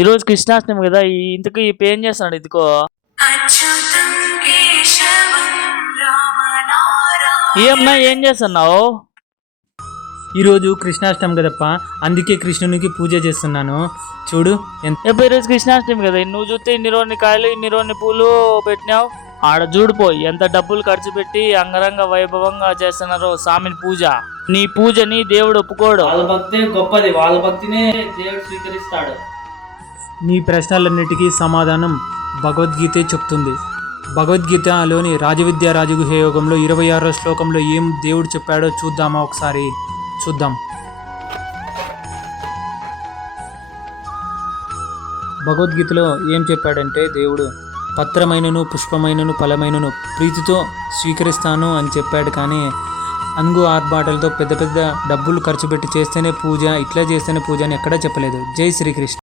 ఈరోజు కృష్ణాష్టమి కదా, ఇంతకు ఈ ఏం చేస్తున్నాడు ఇదిగో. ఏమన్నా ఏం చేస్తున్నావు? ఈరోజు కృష్ణాష్టమి కదప్ప, అందుకే కృష్ణునికి పూజ చేస్తున్నాను. చూడు ఈరోజు కృష్ణాష్టమి కదా, నువ్వు చూస్తే ఇన్ని రోజుని కాయలు ఇన్ని రోజుని పూలు పెట్టినావు. ఆడ చూడిపో ఎంత డబ్బులు ఖర్చు పెట్టి అంగరంగ వైభవంగా చేస్తున్నారు స్వామిని పూజ. నీ పూజని దేవుడు ఒప్పుకోడు. వాళ్ళ భక్తే గొప్పది, వాళ్ళ భక్తినే దేవుడు స్వీకరిస్తాడు. నీ ప్రశ్నలన్నిటికీ సమాధానం భగవద్గీతే చెప్తుంది. భగవద్గీతలోని రాజవిద్యా రాజగుహ్య యోగంలో 26వ శ్లోకంలో ఏం దేవుడు చెప్పాడో చూద్దామా? ఒకసారి చూద్దాం. భగవద్గీతలో ఏం చెప్పాడంటే దేవుడు, పత్రమైనను పుష్పమైనను ఫలమైనను ప్రీతితో స్వీకరిస్తాను అని చెప్పాడు. కానీ అంగు ఆర్భాటాలతో పెద్ద పెద్ద డబ్బులు ఖర్చు పెట్టి చేస్తేనే పూజ, ఇట్లా చేస్తేనే పూజ అని ఎక్కడా చెప్పలేదు. జై శ్రీకృష్ణ.